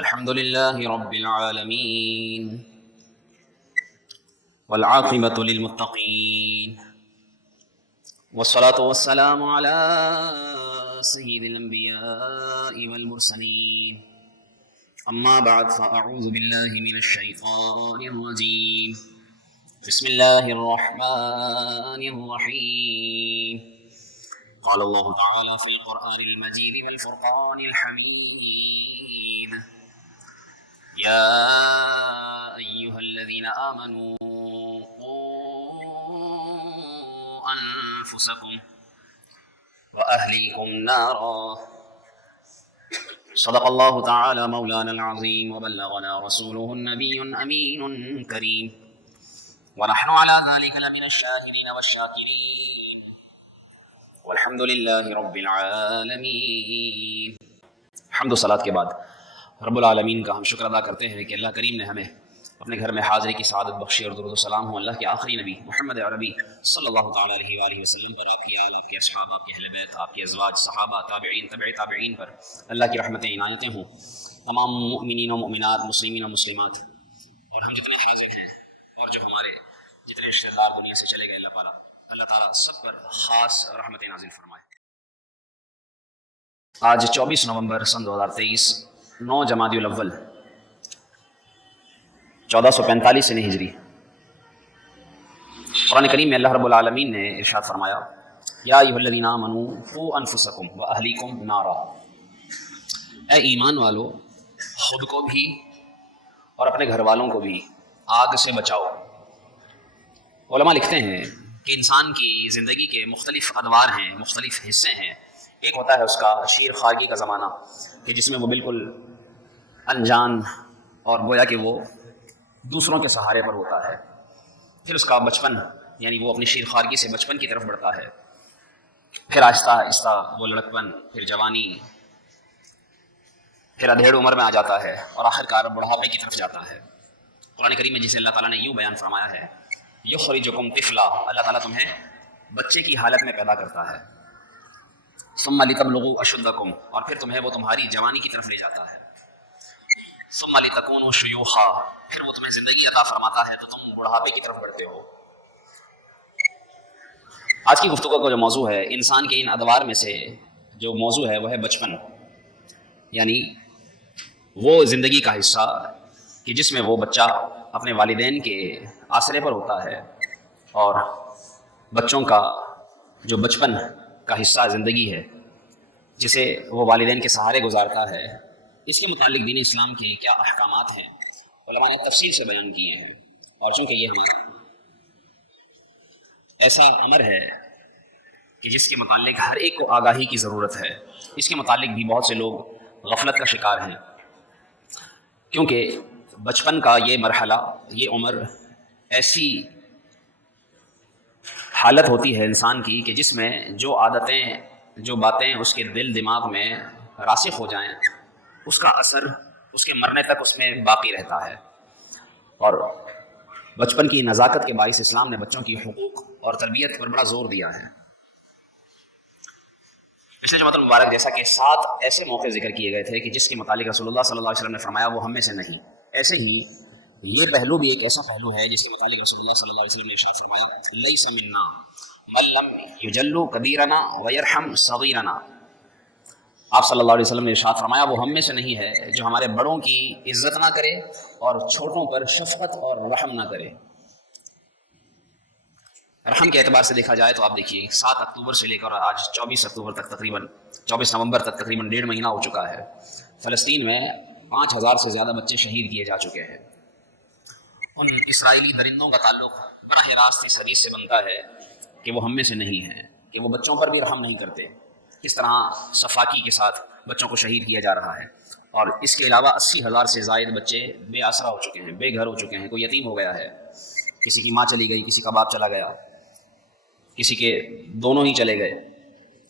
الحمد لله رب العالمين والعاقبة للمتقين والصلاة والسلام على سيد الأنبياء والمرسلين أما بعد فأعوذ بالله من الشيطان الرجيم بسم الله الرحمن الرحيم قال الله تعالى في القرآن المجيد والفرقان الحميد يا أيها الذين آمنوا قوا أنفسكم وأهليكم نارا صدق الله تعالى مولانا العظيم وبلغنا رسوله النبي الأمين الكريم ونحن على ذلك لمن الشاهدين والشاكرين والحمد للہ رب العالمین۔ حمد و صلاۃ کے بعد رب العالمین کا ہم شکر ادا کرتے ہیں کہ اللہ کریم نے ہمیں اپنے گھر میں حاضری کی سعادت بخشی، اور درود و سلام ہو اللہ کے آخری نبی محمد عربی صلی اللہ تعالیٰ علیہ وآلہ وسلم پر، آپ کی آل، آپ کے اصحاب، آپ کے اہل بیت، آپ کے ازواج، صحابہ، تابعین، تبع تابعین پر اللہ کی رحمتیں عنایتیں ہوں، تمام مؤمنین و مؤمنات، مسلمین و مسلمات، اور ہم جتنے حاضر ہیں اور جو ہمارے جتنے رشتہ دار دنیا سے چلے گئے، اللہ تعالیٰ سب پر خاص رحمت نازل فرمائے۔ آج 24 نومبر سن 2023، 9 جمادی الاول 1445 سے ہجری۔ قرآن کریم میں اللہ رب العالمین نے ارشاد فرمایا یا ایھا الذین آمنوا قوا انفسکم واہلیکم نارا، اے ایمان والو، خود کو بھی اور اپنے گھر والوں کو بھی آگ سے بچاؤ۔ علماء لکھتے ہیں کہ انسان کی زندگی کے مختلف ادوار ہیں، مختلف حصے ہیں۔ ایک ہوتا ہے اس کا شیر خارگی کا زمانہ، کہ جس میں وہ بالکل انجان اور گویا کہ وہ دوسروں کے سہارے پر ہوتا ہے۔ پھر اس کا بچپن، یعنی وہ اپنی شیر خارگی سے بچپن کی طرف بڑھتا ہے، پھر آہستہ آہستہ وہ لڑکپن، پھر جوانی، پھر ادھیڑ عمر میں آ جاتا ہے، اور آخرکار بڑھاپے کی طرف جاتا ہے۔ قرآن کریم میں جسے اللہ تعالیٰ نے یوں بیان فرمایا ہے یخرجکم طفلا، اللہ تعالیٰ تمہیں بچے کی حالت میں پیدا کرتا ہے، ثم لتبلغوا اشدکم، اور پھر تمہیں وہ تمہاری جوانی کی طرف لے جاتا ہے، ثم لتکونوا شیوخا، پھر وہ تمہیں زندگی عطا فرماتا ہے تو تم بڑھاپے کی طرف بڑھتے ہو۔ آج کی گفتگو کا جو موضوع ہے، انسان کے ان ادوار میں سے جو موضوع ہے وہ ہے بچپن، یعنی وہ زندگی کا حصہ کہ جس میں وہ بچہ اپنے والدین کے آسرے پر ہوتا ہے، اور بچوں کا جو بچپن کا حصہ زندگی ہے جسے وہ والدین کے سہارے گزارتا ہے، اس کے متعلق دین اسلام کے کیا احکامات ہیں، علماء نے تفصیل سے بیان کیے ہیں۔ اور چونکہ یہ ہمارا ایسا امر ہے کہ جس کے متعلق ہر ایک کو آگاہی کی ضرورت ہے، اس کے متعلق بھی بہت سے لوگ غفلت کا شکار ہیں، کیونکہ بچپن کا یہ مرحلہ، یہ عمر ایسی حالت ہوتی ہے انسان کی کہ جس میں جو عادتیں، جو باتیں اس کے دل دماغ میں راسخ ہو جائیں، اس کا اثر اس کے مرنے تک اس میں باقی رہتا ہے۔ اور بچپن کی نزاکت کے باعث اسلام نے بچوں کی حقوق اور تربیت پر بڑا زور دیا ہے۔ پچھلے جمعۃ المبارک جیسا کہ 7 ایسے موقع ذکر کیے گئے تھے کہ جس کے متعلق رسول اللہ صلی اللہ علیہ وسلم نے فرمایا وہ ہم میں سے نہیں، ایسے ہی یہ پہلو بھی ایک ایسا پہلو ہے جس کے متعلق رسول اللہ صلی اللہ علیہ وسلم نے ارشاد فرمایا لیس منا من لم یجل کبیرنا ویرحم صغیرنا، آپ صلی اللہ علیہ وسلم نے ارشاد فرمایا وہ ہم میں سے نہیں ہے جو ہمارے بڑوں کی عزت نہ کرے اور چھوٹوں پر شفقت اور رحم نہ کرے۔ رحم کے اعتبار سے دیکھا جائے تو آپ دیکھیے 7 اکتوبر سے لے کر آج 24 اکتوبر تک، تقریباً 24 نومبر تک تقریباً 1.5 مہینہ ہو چکا ہے، فلسطین میں 5000 سے زیادہ بچے شہید کیے جا چکے ہیں۔ ان اسرائیلی درندوں کا تعلق براہ راست اس حدیث سے بنتا ہے کہ وہ ہم میں سے نہیں ہیں، کہ وہ بچوں پر بھی رحم نہیں کرتے۔ کس طرح صفاکی کے ساتھ بچوں کو شہید کیا جا رہا ہے، اور اس کے علاوہ 80,000 سے زائد بچے بے آسرا ہو چکے ہیں، بے گھر ہو چکے ہیں، کوئی یتیم ہو گیا ہے، کسی کی ماں چلی گئی، کسی کا باپ چلا گیا، کسی کے دونوں ہی چلے گئے،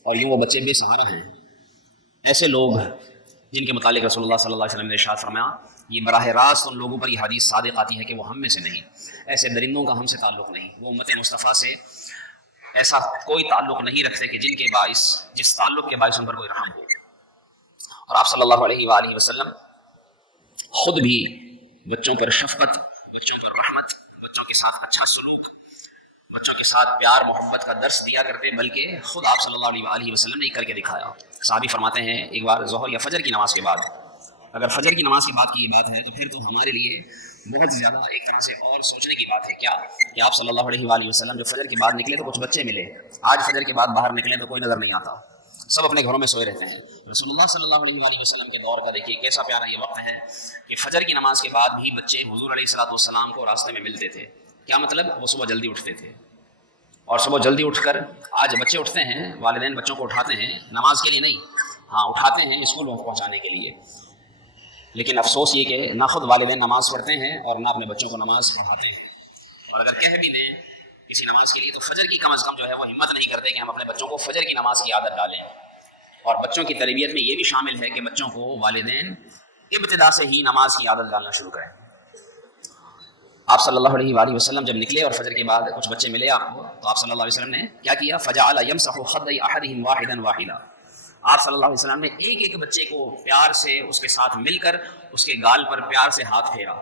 اور یوں وہ بچے بے سہارا ہیں۔ ایسے لوگ جن کے متعلق رسول اللہ صلی اللہ علیہ وسلم نے ارشاد فرمایا یہ براہ راست ان لوگوں پر یہ حدیث صادق آتی ہے کہ وہ ہم میں سے نہیں، ایسے درندوں کا ہم سے تعلق نہیں، وہ امت مصطفیٰ سے ایسا کوئی تعلق نہیں رکھتے کہ جن کے باعث، جس تعلق کے باعث ان پر کوئی رحم ہو۔ اور آپ صلی اللہ علیہ وآلہ وسلم خود بھی بچوں پر شفقت، بچوں پر رحمت، بچوں کے ساتھ اچھا سلوک، بچوں کے ساتھ پیار محبت کا درس دیا کرتے، بلکہ خود آپ صلی اللہ علیہ وسلم نے کر کے دکھایا۔ صحابی فرماتے ہیں ایک بار ظہر یا فجر کی نماز کے بعد، اگر فجر کی نماز کی بات کی بات ہے تو پھر تو ہمارے لیے بہت زیادہ ایک طرح سے اور سوچنے کی بات ہے، کیا کہ آپ صلی اللہ علیہ وسلم جب فجر کے بعد نکلے تو کچھ بچے ملے، آج فجر کے بعد باہر نکلے تو کوئی نظر نہیں آتا، سب اپنے گھروں میں سوئے رہتے ہیں۔ رسول اللہ صلی اللہ علیہ وسلم کے دور کا دیکھیے کیسا پیارا یہ وقت ہے کہ فجر کی نماز کے بعد بھی بچے حضور علیہ الصلوۃ والسلام کو راستے میں ملتے تھے۔ کیا مطلب؟ وہ صبح جلدی اٹھتے تھے، اور صبح جلدی اٹھ کر آج بچے اٹھتے ہیں، والدین بچوں کو اٹھاتے ہیں نماز کے لیے نہیں، ہاں اٹھاتے ہیں اسکول پہنچانے کے لیے، لیکن افسوس یہ کہ نہ خود والدین نماز پڑھتے ہیں اور نہ اپنے بچوں کو نماز پڑھاتے ہیں، اور اگر کہہ بھی دیں کسی نماز کے لیے تو فجر کی کم از کم جو ہے وہ ہمت نہیں کرتے کہ ہم اپنے بچوں کو فجر کی نماز کی عادت ڈالیں۔ اور بچوں کی تربیت میں یہ بھی شامل ہے کہ بچوں کو والدین ابتدا سے ہی نماز کی عادت ڈالنا شروع کریں۔ آپ صلی اللہ علیہ وسلم جب نکلے اور فجر کے بعد کچھ بچے ملے آپ کو، تو آپ صلی اللہ علیہ وسلم نے کیا کیا؟ فجعل یمسح خدی احدهم واحدا واحدا، آپ صلی اللہ علیہ وسلم نے ایک ایک بچے کو پیار سے اس کے ساتھ مل کر اس کے گال پر پیار سے ہاتھ پھیرا،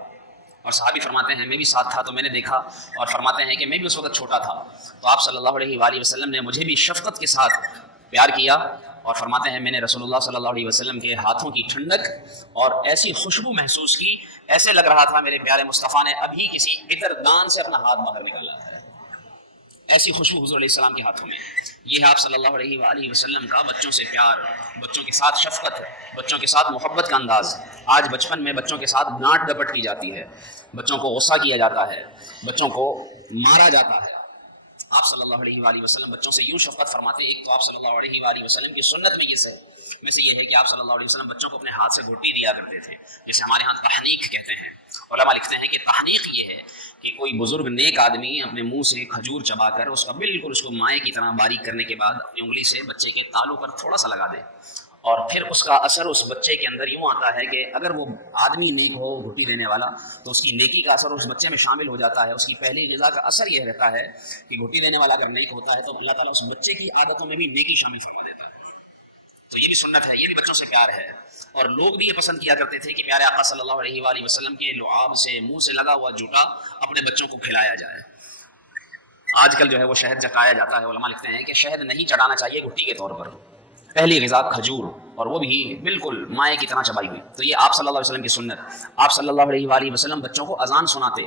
اور صحابی فرماتے ہیں میں بھی ساتھ تھا تو میں نے دیکھا، اور فرماتے ہیں کہ میں بھی اس وقت چھوٹا تھا تو آپ صلی اللہ علیہ وسلم نے مجھے بھی شفقت کے ساتھ پیار کیا، اور فرماتے ہیں میں نے رسول اللہ صلی اللہ علیہ وسلم کے ہاتھوں کی ٹھنڈک اور ایسی خوشبو محسوس کی، ایسے لگ رہا تھا میرے پیارے مصطفیٰ نے ابھی کسی عطر دان سے اپنا ہاتھ باہر نکالا ہے، ایسی خوشبو حضور علیہ السلام کے ہاتھوں میں۔ یہ ہے آپ صلی اللہ علیہ وسلم کا بچوں سے پیار، بچوں کے ساتھ شفقت، بچوں کے ساتھ محبت کا انداز۔ آج بچپن میں بچوں کے ساتھ ڈانٹ ڈپٹ کی جاتی ہے، بچوں کو غصہ کیا جاتا ہے، بچوں کو مارا جاتا ہے۔ آپ صلی اللہ علیہ وسلم بچوں سے یوں شفقت فرماتے ہیں۔ ایک تو آپ صلی اللہ علیہ وسلم کی سنت میں یہ ہے کہ آپ صلی اللہ علیہ وسلم بچوں کو اپنے ہاتھ سے گھٹی دیا کرتے تھے، جسے ہمارے ہاں تحنیک کہتے ہیں۔ علماء لکھتے ہیں کہ تحنیک یہ ہے کہ کوئی بزرگ نیک آدمی اپنے منہ سے کھجور چبا کر اس کا بالکل اس کو مائع کی طرح باریک کرنے کے بعد اپنی انگلی سے بچے کے تالوں پر تھوڑا سا لگا دے، اور پھر اس کا اثر اس بچے کے اندر یوں آتا ہے کہ اگر وہ آدمی نیک ہو گھٹی دینے والا تو اس کی نیکی کا اثر اس بچے میں شامل ہو جاتا ہے۔ اس کی پہلی غذا کا اثر یہ رہتا ہے کہ گھٹی دینے والا اگر نیک ہوتا ہے تو اللہ تعالیٰ اس بچے کی عادتوں میں بھی نیکی شامل فرما دیتا ہے۔ تو یہ بھی سنت ہے، یہ بھی بچوں سے پیار ہے، اور لوگ بھی یہ پسند کیا کرتے تھے کہ پیارے آقا صلی اللہ علیہ وسلم کے لعاب سے منہ سے لگا ہوا جوٹا اپنے بچوں کو کھلایا جائے۔ آج کل جو ہے وہ شہد چکایا جاتا ہے، علماء لکھتے ہیں کہ شہد نہیں چڑھانا چاہیے گھٹی کے طور پر، پہلی غذا کھجور، اور وہ بھی بالکل مائع کی طرح چبائی ہوئی۔ تو یہ آپ صلی اللہ علیہ وسلم کی سنت۔ آپ صلی اللہ علیہ وسلم بچوں کو اذان سناتے،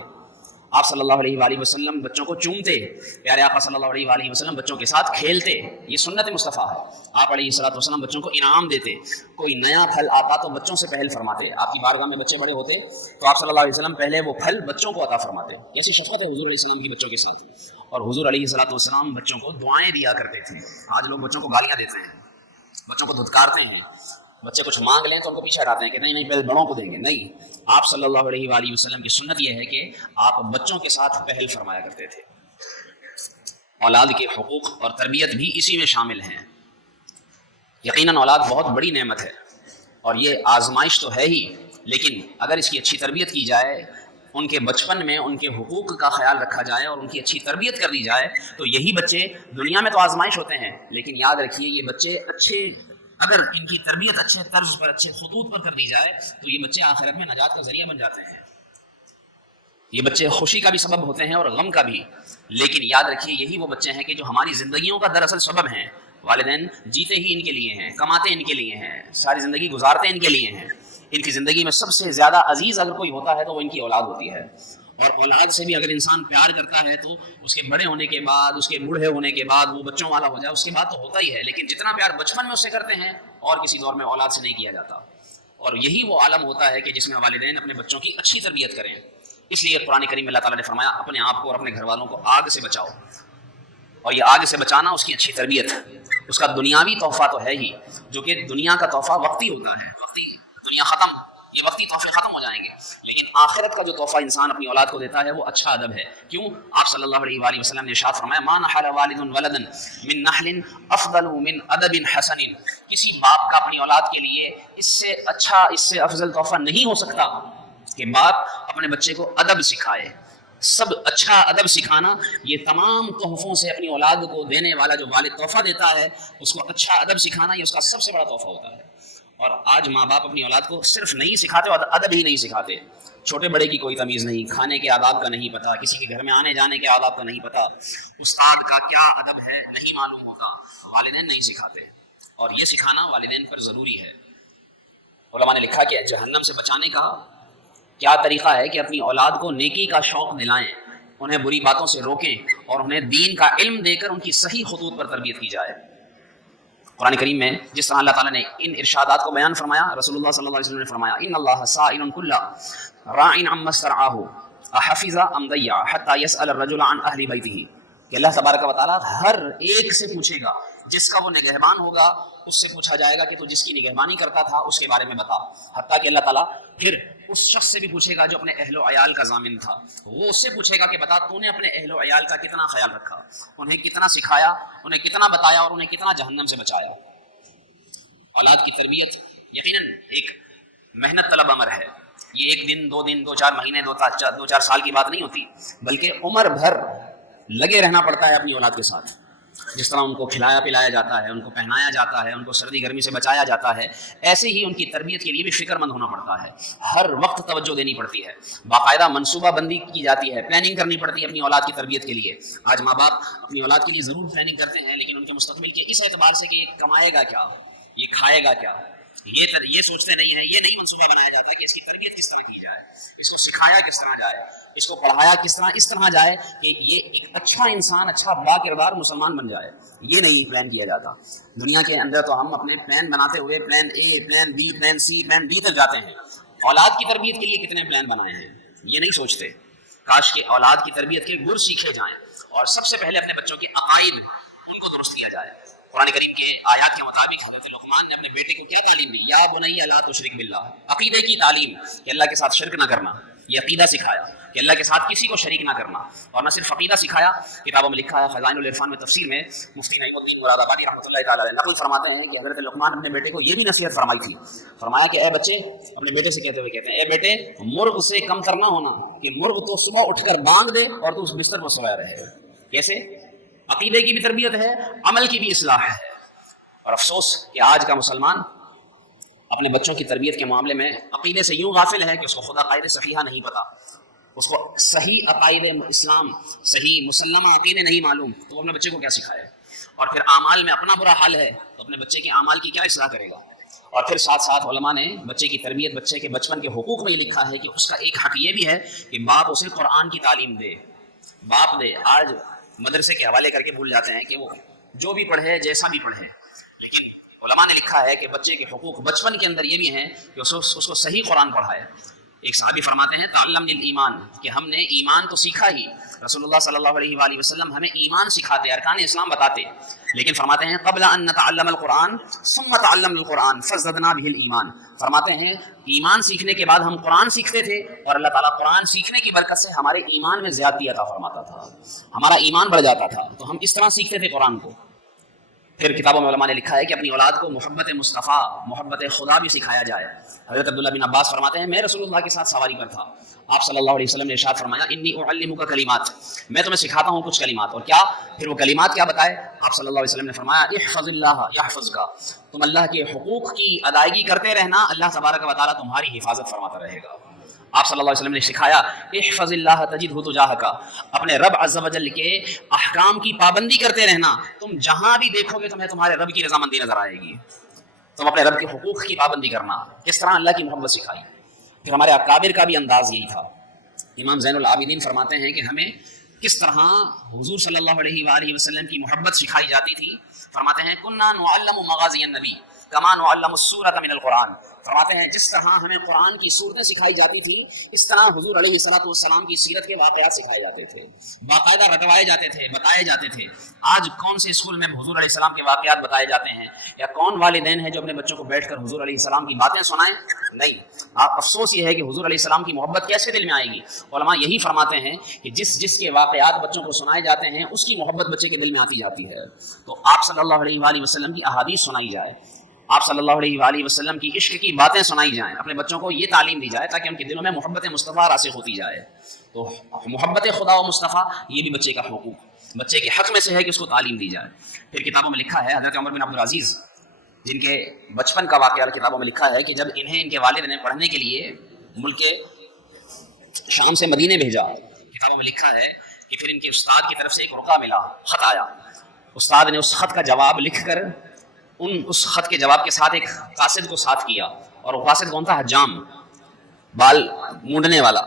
آپ صلی اللہ علیہ وسلم بچوں کو چومتے، پیارے آقا صلی اللہ علیہ وسلم بچوں کے ساتھ کھیلتے، یہ سنت مصطفیٰ ہے۔ آپ علیہ الصلوۃ والسلام بچوں کو انعام دیتے، کوئی نیا پھل آتا تو بچوں سے پہل فرماتے، آپ کی بارگاہ میں بچے بڑے ہوتے تو آپ صلی اللہ علیہ وسلم پہلے وہ پھل بچوں کو عطا فرماتے۔ کیسی شفقت ہے حضور علیہ السلام کی بچوں کے ساتھ، اور حضور علیہ الصلوۃ والسلام بچوں کو دعائیں دیا کرتے تھے۔ آج لوگ بچوں کو گالیاں دیتے ہیں، بچوں کو دھتکارتے ہیں، بچے کچھ مانگ لیں تو ان کو پیچھے ہٹاتے ہیں کہ نہیں پہلے بڑوں کو دیں گے۔ نہیں، آپ صلی اللہ علیہ وسلم کی سنت یہ ہے کہ آپ بچوں کے ساتھ پہل فرمایا کرتے تھے۔ اولاد کے حقوق اور تربیت بھی اسی میں شامل ہیں۔ یقیناً اولاد بہت بڑی نعمت ہے اور یہ آزمائش تو ہے ہی، لیکن اگر اس کی اچھی تربیت کی جائے، ان کے بچپن میں ان کے حقوق کا خیال رکھا جائے اور ان کی اچھی تربیت کر دی جائے تو یہی بچے دنیا میں تو آزمائش ہوتے ہیں، لیکن یاد رکھیے یہ بچے اچھے، اگر ان کی تربیت اچھے طرز پر اچھے خطوط پر کر دی جائے تو یہ بچے آخرت میں نجات کا ذریعہ بن جاتے ہیں۔ یہ بچے خوشی کا بھی سبب ہوتے ہیں اور غم کا بھی، لیکن یاد رکھیے یہی وہ بچے ہیں کہ جو ہماری زندگیوں کا دراصل سبب ہیں۔ والدین جیتے ہی ان کے لیے ہیں، کماتے ان کے لیے ہیں، ساری زندگی گزارتے ان کے لیے ہیں۔ ان کی زندگی میں سب سے زیادہ عزیز اگر کوئی ہوتا ہے تو وہ ان کی اولاد ہوتی ہے، اور اولاد سے بھی اگر انسان پیار کرتا ہے تو اس کے بڑے ہونے کے بعد، اس کے بوڑھے ہونے کے بعد وہ بچوں والا ہو جائے اس کے بعد تو ہوتا ہی ہے، لیکن جتنا پیار بچپن میں اس سے کرتے ہیں اور کسی دور میں اولاد سے نہیں کیا جاتا۔ اور یہی وہ عالم ہوتا ہے کہ جس میں والدین اپنے بچوں کی اچھی تربیت کریں۔ اس لیے قرآن کریم میں اللہ تعالیٰ نے فرمایا اپنے آپ کو اور اپنے گھر والوں کو آگ سے بچاؤ، اور یہ آگ سے بچانا اس کی اچھی تربیت، اس کا دنیاوی تحفہ تو ہے ہی، جو کہ دنیا کا تحفہ وقتی ہوتا ہے، وقتی دنیا ختم، یہ وقتی تحفے ختم ہو جائیں گے، لیکن آخرت کا جو تحفہ انسان اپنی اولاد کو دیتا ہے وہ اچھا ادب ہے۔ کیوں؟ آپ صلی اللہ علیہ وسلم نے ارشاد فرمایا ما نحل والد ولدا من نحل افضل من ادب حسن، کسی باپ کا اپنی اولاد کے لیے اس سے اچھا، اس سے افضل تحفہ نہیں ہو سکتا کہ باپ اپنے بچے کو ادب سکھائے۔ سب اچھا ادب سکھانا، یہ تمام تحفوں سے اپنی اولاد کو دینے والا جو والد تحفہ دیتا ہے اس کو اچھا ادب سکھانا، یہ اس کا سب سے بڑا تحفہ ہوتا ہے۔ اور آج ماں باپ اپنی اولاد کو صرف نہیں سکھاتے اور ادب ہی نہیں سکھاتے، چھوٹے بڑے کی کوئی تمیز نہیں، کھانے کے آداب کا نہیں پتہ، کسی کے گھر میں آنے جانے کے آداب کا نہیں پتہ، استاد کا کیا ادب ہے نہیں معلوم ہوتا، والدین نہیں سکھاتے، اور یہ سکھانا والدین پر ضروری ہے۔ علماء نے لکھا کہ جہنم سے بچانے کا کیا طریقہ ہے کہ اپنی اولاد کو نیکی کا شوق دلائیں، انہیں بری باتوں سے روکیں اور انہیں دین کا علم دے کر ان کی صحیح خطوط پر تربیت کی جائے۔ قرآن کریم میں جس طرح اللہ تعالیٰ نے ان ارشادات کو بیان فرمایا، رسول اللہ صلی اللہ علیہ وسلم نے فرمایا ان اللہ سائل کل راع عما استرعاہ احفظ ام ضیع حتی یسأل الرجل عن اہل بیتہ، کہ اللہ تبارک و تعالیٰ ہر ایک سے پوچھے گا، جس کا وہ نگہبان ہوگا اس سے پوچھا جائے گا کہ تو جس کی نگہبانی کرتا تھا اس کے بارے میں بتا، حتیٰ کہ اللہ تعالیٰ پھر اس شخص سے بھی پوچھے گا جو اپنے اہل و عیال کا ضامن تھا، وہ اس سے پوچھے گا کہ بتا تو نے اپنے اہل و عیال کا کتنا خیال رکھا، انہیں کتنا سکھایا، انہیں کتنا بتایا اور انہیں کتنا جہنم سے بچایا۔ اولاد کی تربیت یقیناً ایک محنت طلب امر ہے، یہ ایک دن دو چار مہینے دو چار سال کی بات نہیں ہوتی، بلکہ عمر بھر لگے رہنا پڑتا ہے اپنی اولاد کے ساتھ۔ جس طرح ان کو کھلایا پلایا جاتا ہے، ان کو پہنایا جاتا ہے، ان کو سردی گرمی سے بچایا جاتا ہے، ایسے ہی ان کی تربیت کے لیے بھی فکر مند ہونا پڑتا ہے، ہر وقت توجہ دینی پڑتی ہے، باقاعدہ منصوبہ بندی کی جاتی ہے، پلاننگ کرنی پڑتی ہے اپنی اولاد کی تربیت کے لیے۔ آج ماں باپ اپنی اولاد کے لیے ضرور پلاننگ کرتے ہیں، لیکن ان کے مستقبل کے اس اعتبار سے کہ یہ کمائے گا کیا، یہ کھائے گا کیا، یہ سوچتے نہیں ہیں، یہ نہیں منصوبہ بنایا جاتا کہ اس کی تربیت کس طرح کی جائے، اس کو سکھایا کس طرح جائے، اس کو پڑھایا کس طرح اس طرح جائے کہ یہ ایک اچھا انسان، اچھا با کردار مسلمان بن جائے، یہ نہیں پلان کیا جاتا۔ دنیا کے اندر تو ہم اپنے پلان بناتے ہوئے plan a, plan be, plan C, plan D تک جاتے ہیں، اولاد کی تربیت کے لیے کتنے پلان بنائے ہیں یہ نہیں سوچتے۔ کاش کہ اولاد کی تربیت کے گر سیکھے جائیں اور سب سے پہلے اپنے بچوں کے عقائد ان کو درست کیا جائے۔ قرآن کریم کے آیات کے مطابق حضرت لقمان نے اپنے بیٹے کو کیا تعلیم دی؟ یا بنی لا تشرک باللہ، عقیدے کی تعلیم کہ اللہ کے ساتھ شرک نہ کرنا، یہ عقیدہ سکھایا کہ اللہ کے ساتھ کسی کو شریک نہ کرنا، اور نہ صرف عقیدہ سکھایا، کتابوں میں لکھا ہے، خزائن العرفان میں تفسیر میں مفتی نعیم الدین مراد آبادی رحمۃ اللہ تعالیٰ علیہ نقل فرماتے ہیں کہ حضرت لقمان اپنے بیٹے کو یہ بھی نصیحت فرمائی تھی، فرمایا کہ اے بچے، اپنے بیٹے سے کہتے ہیں اے بیٹے، مرغ سے کم تر نہ ہونا کہ مرغ تو صبح اٹھ کر بانگ دے اور تو اس بستر پر سویا رہے۔ کیسے؟ عقیدے کی بھی تربیت ہے، عمل کی بھی اصلاح ہے۔ اور افسوس کہ آج کا مسلمان اپنے بچوں کی تربیت کے معاملے میں عقیدے سے یوں غافل ہے کہ اس کو خود عقائد صحیحہ نہیں پتہ، اس کو صحیح عقائد اسلام، صحیح مسلمہ عقیدے نہیں معلوم، تو وہ اپنے بچے کو کیا سکھائے؟ اور پھر اعمال میں اپنا برا حال ہے تو اپنے بچے کے اعمال کی کیا اصلاح کرے گا؟ اور پھر ساتھ ساتھ علماء نے بچے کی تربیت، بچے کے بچپن کے حقوق میں یہ لکھا ہے کہ اس کا ایک حق یہ بھی ہے کہ باپ اسے قرآن کی تعلیم دے، باپ دے۔ آج مدرسے کے حوالے کر کے بھول جاتے ہیں کہ وہ جو بھی پڑھے، جیسا بھی پڑھے، لیکن علماء نے لکھا ہے کہ بچے کے حقوق بچپن کے اندر یہ بھی ہیں کہ اس کو صحیح قرآن پڑھائے۔ ایک صحابی فرماتے ہیں تعلمنی الایمان، کہ ہم نے ایمان تو سیکھا ہی، رسول اللہ صلی اللہ علیہ وآلہ وسلم ہمیں ایمان سکھاتے، ارکان اسلام بتاتے، لیکن فرماتے ہیں قبل ان نتعلم القرآن ثم تعلمنا القرآن فزدنا به الایمان، فرماتے ہیں ایمان سیکھنے کے بعد ہم قرآن سیکھتے تھے اور اللہ تعالیٰ قرآن سیکھنے کی برکت سے ہمارے ایمان میں زیادتی عطا فرماتا تھا، ہمارا ایمان بڑھ جاتا تھا، تو ہم اس طرح سیکھتے تھے قرآن کو۔ پھر کتابوں میں علماء نے لکھا ہے کہ اپنی اولاد کو محبت مصطفیٰ، محبت خدا بھی سکھایا جائے۔ حضرت عبداللہ بن عباس فرماتے ہیں میں رسول اللہ کے ساتھ سواری پر تھا، آپ صلی اللہ علیہ وسلم نے ارشاد فرمایا انی اعلمک کلمات، میں تمہیں سکھاتا ہوں کچھ کلمات، اور کیا؟ پھر وہ کلمات کیا بتائے؟ آپ صلی اللہ علیہ وسلم نے فرمایا احفظ اللہ یحفظک، تم اللہ کے حقوق کی ادائیگی کرتے رہنا، اللہ تبارک و تعالیٰ تمہاری حفاظت فرماتا رہے گا۔ آپ صلی اللہ علیہ وسلم نے سکھایا احفظ اللہ تجدہ تجاہک، اپنے رب عز و جل کے احکام کی پابندی کرتے رہنا، تم جہاں بھی دیکھو گے تمہیں تمہارے رب کی رضامندی نظر آئے گی، تم اپنے رب کے حقوق کی پابندی کرنا۔ کس طرح اللہ کی محبت سکھائی۔ پھر ہمارے اکابر کا بھی انداز یہی تھا۔ امام زین العابدین فرماتے ہیں کہ ہمیں کس طرح حضور صلی اللہ علیہ وآلہ وسلم کی محبت سکھائی جاتی تھی۔ فرماتے ہیں کنا نعلم مغازی النبی کما نعلم السورۃ من القرآن، فرماتے ہیں جس طرح ہمیں قرآن کی صورتیں سکھائی جاتی تھی، اس طرح حضور علیہ السلام کی سیرت کے واقعات سکھائے جاتے تھے، باقاعدہ رٹوائے جاتے تھے، بتائے جاتے تھے۔ آج کون سے اسکول میں حضور علیہ السلام کے واقعات بتائے جاتے ہیں، یا کون والدین ہیں جو اپنے بچوں کو بیٹھ کر حضور علیہ السلام کی باتیں سنائیں؟ نہیں۔ افسوس یہ ہے کہ حضور علیہ السلام کی محبت کیسے دل میں آئے گی؟ علماء یہی فرماتے ہیں کہ جس کے واقعات بچوں کو سنائے جاتے ہیں اس کی محبت بچے کے دل میں آتی جاتی ہے۔ تو آپ صلی اللہ علیہ وآلہ وسلم کی احادیث سنائی جائے، آپ صلی اللہ علیہ وآلہ وسلم کی عشق کی باتیں سنائی جائیں، اپنے بچوں کو یہ تعلیم دی جائے تاکہ ان کے دلوں میں محبت مصطفیٰ راسخ ہوتی جائے۔ تو محبت خدا و مصطفیٰ یہ بھی بچے کا حقوق، بچے کے حق میں سے ہے کہ اس کو تعلیم دی جائے۔ پھر کتابوں میں لکھا ہے حضرت عمر بن عبدالعزیز جن کے بچپن کا واقعہ کتابوں میں لکھا ہے کہ جب انہیں ان کے والد نے پڑھنے کے لیے ملک شام سے مدینے بھیجا، کتابوں میں لکھا ہے کہ پھر ان کے استاد کی طرف سے ایک رقعہ ملا، خط آیا، استاد نے اس خط کا جواب لکھ کر اس خط کے جواب کے ساتھ ایک قاصد کو ساتھ کیا، اور وہ قاصد کون تھا؟ حجام، بال مونڈنے والا،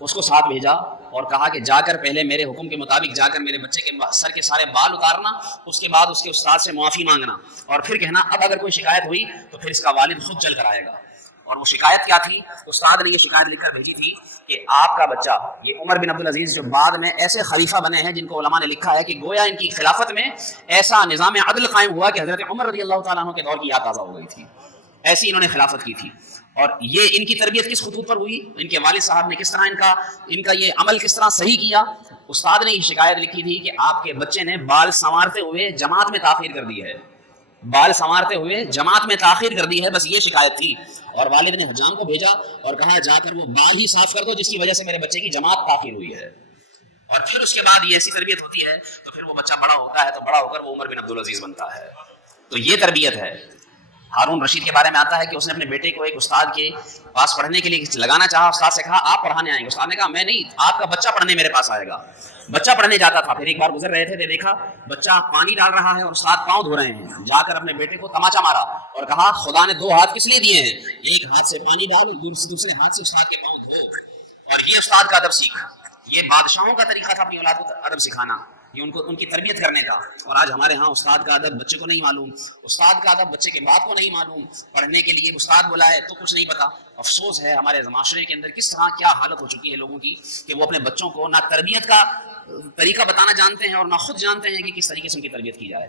اس کو ساتھ بھیجا اور کہا کہ جا کر پہلے میرے حکم کے مطابق جا کر میرے بچے کے سر کے سارے بال اتارنا، اس کے بعد اس کے استاد سے معافی مانگنا، اور پھر کہنا اب اگر کوئی شکایت ہوئی تو پھر اس کا والد خود چل کر آئے گا۔ اور وہ شکایت کیا تھی؟ استاد نے یہ شکایت لکھ کر بھیجی تھی کہ آپ کا بچہ، یہ عمر بن عبدالعزیز جو بعد میں ایسے خلیفہ بنے ہیں جن کو علماء نے لکھا ہے کہ گویا ان کی خلافت میں ایسا نظام عدل قائم ہوا کہ حضرت عمر رضی اللہ تعالیٰ عنہ کے دور کی یاد تازہ ہو گئی تھی، ایسی انہوں نے خلافت کی تھی۔ اور یہ ان کی تربیت کس خطوط پر ہوئی؟ ان کے والد صاحب نے کس طرح ان کا یہ عمل کس طرح صحیح کیا؟ استاد نے یہ شکایت لکھی تھی کہ آپ کے بچے نے بال سنوارتے ہوئے جماعت میں تاخیر کر دی ہے، بال سنوارتے ہوئے جماعت میں تاخیر کر دی ہے، بس یہ شکایت تھی۔ اور والد نے حجام کو بھیجا اور کہا جا کر وہ بال ہی صاف کر دو جس کی وجہ سے میرے بچے کی جماعت تاخیر ہوئی ہے۔ اور پھر اس کے بعد یہ ایسی تربیت ہوتی ہے تو پھر وہ بچہ بڑا ہوتا ہے تو بڑا ہو کر وہ عمر بن عبدالعزیز بنتا ہے۔ تو یہ تربیت ہے۔ ہارون رشید کے بارے میں آتا ہے کہ اس نے اپنے بیٹے کو ایک استاد کے پاس پڑھنے کے لیے لگانا چاہا، استاد سے کہا آپ پڑھانے آئیں گے، استاد نے کہا میں نہیں، آپ کا بچہ پڑھنے میرے پاس آئے گا۔ بچہ پڑھنے جاتا تھا، پھر ایک بار گزر رہے تھے تو دیکھا بچہ پانی ڈال رہا ہے اور استاد پاؤں دھو رہے ہیں، جا کر اپنے بیٹے کو تماچا مارا اور کہا خدا نے دو ہاتھ کس لیے دیے ہیں؟ ایک ہاتھ سے پانی ڈال اور دوسرے ہاتھ سے استاد کے پاؤں دھو۔ اور یہ استاد کا ادب سیکھ، یہ بادشاہوں کا طریقہ تھا اپنی اولاد کو ادب سکھانا، یہ ان کی تربیت کرنے کا۔ اور آج ہمارے ہاں استاد کا ادب بچے کو نہیں معلوم، استاد کا ادب بچے کے باپ کو نہیں معلوم، پڑھنے کے لیے استاد بلائے تو کچھ نہیں پتا۔ افسوس ہے ہمارے معاشرے کے اندر کس طرح کیا حالت ہو چکی ہے لوگوں کی کہ وہ اپنے بچوں کو نہ تربیت کا طریقہ بتانا جانتے ہیں اور نہ خود جانتے ہیں کہ کس طریقے سے ان کی تربیت کی جائے۔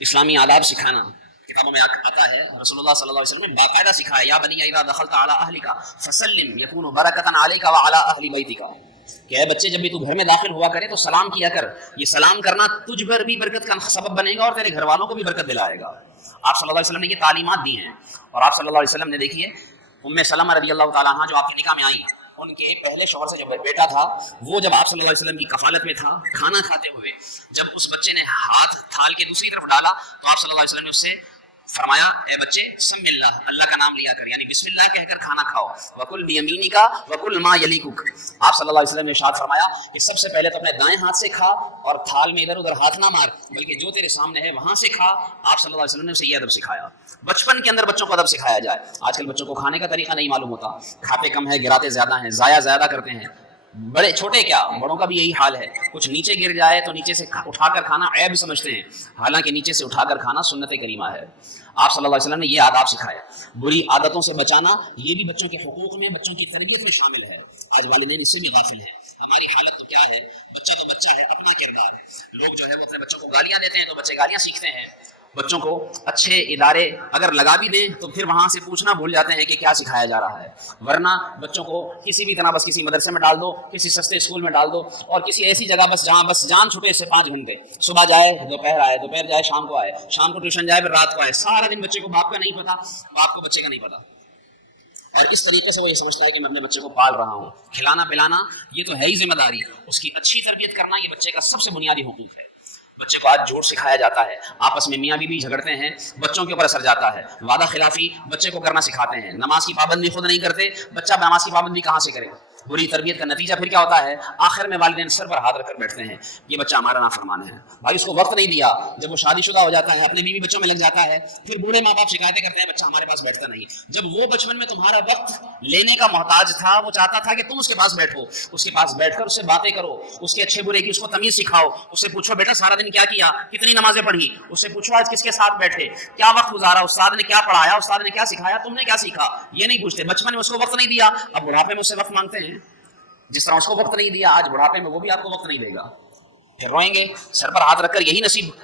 اسلامی آداب سکھانا کتابوں میں آتا ہے، رسول اللہ صلی اللہ علیہ وسلم نے باقاعدہ سکھایا یا بنی اذا دخلت علی اہلک فسلم یکون برکۃ علیک وعلی اہل بیتک، کہ اے بچے جب بھی تو گھر میں داخل ہوا کرے تو سلام کیا کر، یہ سلام کرنا تجھ پر بھی برکت کا سبب بنے گا اور تیرے گھر والوں کو بھی برکت دلائے گا۔ آپ صلی اللہ علیہ وسلم نے یہ تعلیمات دی ہیں۔ اور آپ صلی اللہ علیہ وسلم نے دیکھیے ام سلمہ رضی اللہ تعالیٰ عنہ جو آپ کے نکاح میں آئی، ان کے پہلے شوہر سے جو بیٹا تھا وہ جب آپ صلی اللہ علیہ وسلم کی کفالت میں تھا، کھانا کھاتے ہوئے جب اس بچے نے ہاتھ تھال کے دوسری طرف ڈالا تو آپ صلی اللہ علیہ وسلم نے اس سے فرمایا اے بچے سم اللہ، اللہ کا نام لیا کر، یعنی بسم اللہ کہہ کر کھانا کھاؤ، وکل بیمینک وکل ما یلیکک۔ آپ صلی اللہ علیہ وسلم نے ارشاد فرمایا کہ سب سے پہلے تو اپنے دائیں ہاتھ سے کھا اور تھال میں ادھر ادھر ہاتھ نہ مار، بلکہ جو تیرے سامنے ہے وہاں سے کھا۔ آپ صلی اللہ علیہ وسلم نے اسے یہ ادب سکھایا۔ بچپن کے اندر بچوں کو ادب سکھایا جائے۔ آج کل بچوں کو کھانے کا طریقہ نہیں معلوم ہوتا، کھاتے کم ہے، گراتے زیادہ ہیں، ضائع زیادہ کرتے ہیں، بڑے چھوٹے کیا بڑوں کا بھی یہی حال ہے، کچھ نیچے گر جائے تو نیچے سے اٹھا کر کھانا عیب سمجھتے ہیں، حالانکہ نیچے سے اٹھا کر کھانا سنت کریمہ ہے۔ آپ صلی اللہ علیہ وسلم نے یہ آداب سکھایا۔ بری عادتوں سے بچانا یہ بھی بچوں کے حقوق میں، بچوں کی تربیت میں شامل ہے۔ آج والدین اس سے بھی غافل ہیں۔ ہماری حالت تو کیا ہے، بچہ تو بچہ ہے، اپنا کردار، لوگ جو ہے وہ اپنے بچوں کو گالیاں دیتے ہیں تو بچے گالیاں سیکھتے ہیں، بچوں کو اچھے ادارے اگر لگا بھی دیں تو پھر وہاں سے پوچھنا بھول جاتے ہیں کہ کیا سکھایا جا رہا ہے، ورنہ بچوں کو کسی بھی طرح بس کسی مدرسے میں ڈال دو، کسی سستے اسکول میں ڈال دو، اور کسی ایسی جگہ بس جہاں بس جان چھٹے سے 5 گھنٹے، صبح جائے دوپہر آئے، دوپہر جائے شام کو آئے، شام کو ٹیوشن جائے پھر رات کو آئے، سارا دن بچے کو باپ کا نہیں پتا، باپ کو بچے کا نہیں پتا، اور اس طریقے سے وہ یہ سمجھتا ہے کہ میں اپنے بچے کو پال رہا ہوں۔ کھلانا پلانا یہ تو ہے ہی ذمہ داری، اس کی اچھی تربیت کرنا یہ بچے کا سب سے بنیادی حقوق ہے۔ بچے کو آج جھوٹ سکھایا جاتا ہے، آپس میں میاں بیوی جھگڑتے ہیں، بچوں کے اوپر اثر جاتا ہے، وعدہ خلافی بچے کو کرنا سکھاتے ہیں، نماز کی پابندی خود نہیں کرتے، بچہ نماز کی پابندی کہاں سے کرے؟ بری تربیت کا نتیجہ پھر کیا ہوتا ہے؟ آخر میں والدین سر پر ہاتھ رکھ کر بیٹھتے ہیں، یہ بچہ ہمارا نافرمان ہے۔ بھائی اس کو وقت نہیں دیا، جب وہ شادی شدہ ہو جاتا ہے، اپنے بیوی بچوں میں لگ جاتا ہے، پھر بوڑھے ماں باپ شکایتیں کرتے ہیں بچہ ہمارے پاس بیٹھتا نہیں۔ جب وہ بچپن میں تمہارا وقت لینے کا محتاج تھا، وہ چاہتا تھا کہ تم اس کے پاس بیٹھو، اس کے پاس بیٹھ کر اس سے باتیں کرو، اس کے اچھے برے کی اس کو تمیز سکھاؤ، اس سے پوچھو بیٹا سارا دن کیا کیا، کتنی نمازیں پڑھی، اس سے پوچھو آج کس کے ساتھ بیٹھے، کیا وقت گزارا، استاد نے کیا پڑھایا، استاد نے کیا سکھایا، تم نے کیا سیکھا، یہ نہیں پوچھتے۔ بچپن میں اس کو وقت نہیں دیا، اب بڑھاپے میں اس سے وقت مانگتے ہیں۔ جس طرح اس کو وقت نہیں دیا، آج بڑھاپے میں وہ بھی آپ کو وقت نہیں دے گا، پھر روئیں گے سر پر ہاتھ رکھ کر،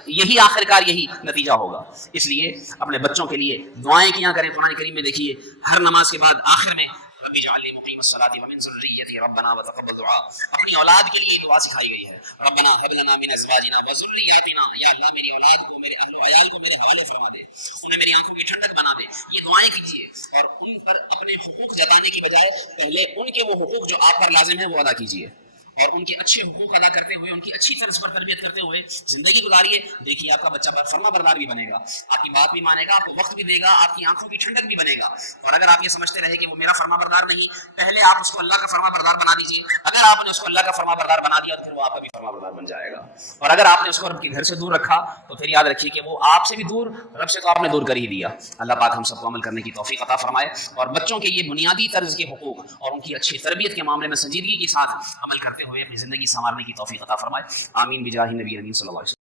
یہی آخرکار یہی نتیجہ ہوگا۔ اس لیے اپنے بچوں کے لیے دعائیں کیا کریں۔ قرآن کریم میں دیکھیے ہر نماز کے بعد آخر میں رب اجعلنی مقیم الصلاۃ ومن ذریتی ربنا وتقبل دعاء، اپنی اولاد کے لیے دعا سکھائی گئی ہے، ربنا هب لنا من ازواجنا وذریاتنا، یا اللہ میری اولاد کو، میرے اہل و عیال کو میرے حوالے فرما دے، انہیں میری آنکھوں کی ٹھنڈک بنا دے، یہ دعائیں کیجیے، اور ان پر اپنے حقوق جتانے کی بجائے پہلے ان کے وہ حقوق جو آپ پر لازم ہیں وہ ادا کیجیے، اور ان کے اچھے حقوق ادا کرتے ہوئے، ان کی اچھی طرز پر تربیت کرتے ہوئے زندگی گزاریے. دیکھیے آپ کا بچہ فرما بردار بھی بنے گا، آپ کی بات بھی مانے گا، آپ کو وقت بھی دے گا، آپ کی آنکھوں کی ٹھنڈک بھی بنے گا. اور اگر آپ یہ سمجھتے رہے کہ وہ میرا فرما بردار نہیں، پہلے آپ اس کو اللہ کا فرما بردار بنا دیجیے. اگر آپ نے اس کو اللہ کا فرما بردار بنا دیا تو پھر وہ آپ کا بھی فرما بردار بن جائے گا. اور اگر آپ نے اس کو رب کے گھر سے دور رکھا تو پھر یاد رکھیے کہ وہ آپ سے بھی دور، رب سے تو آپ نے دور کر ہی دیا. اللہ پاک ہم سب کو عمل کرنے کی توفیق عطا فرمائے، اور بچوں کے یہ بنیادی طرز کے حقوق اور ان کی اچھی تربیت کے معاملے میں سنجیدگی کے ساتھ عمل کرتے ہوئے اپنی زندگی سنوارنے کی توفیق عطا فرمائے. آمین بجاہ نبی کریم صلی اللہ علیہ وسلم.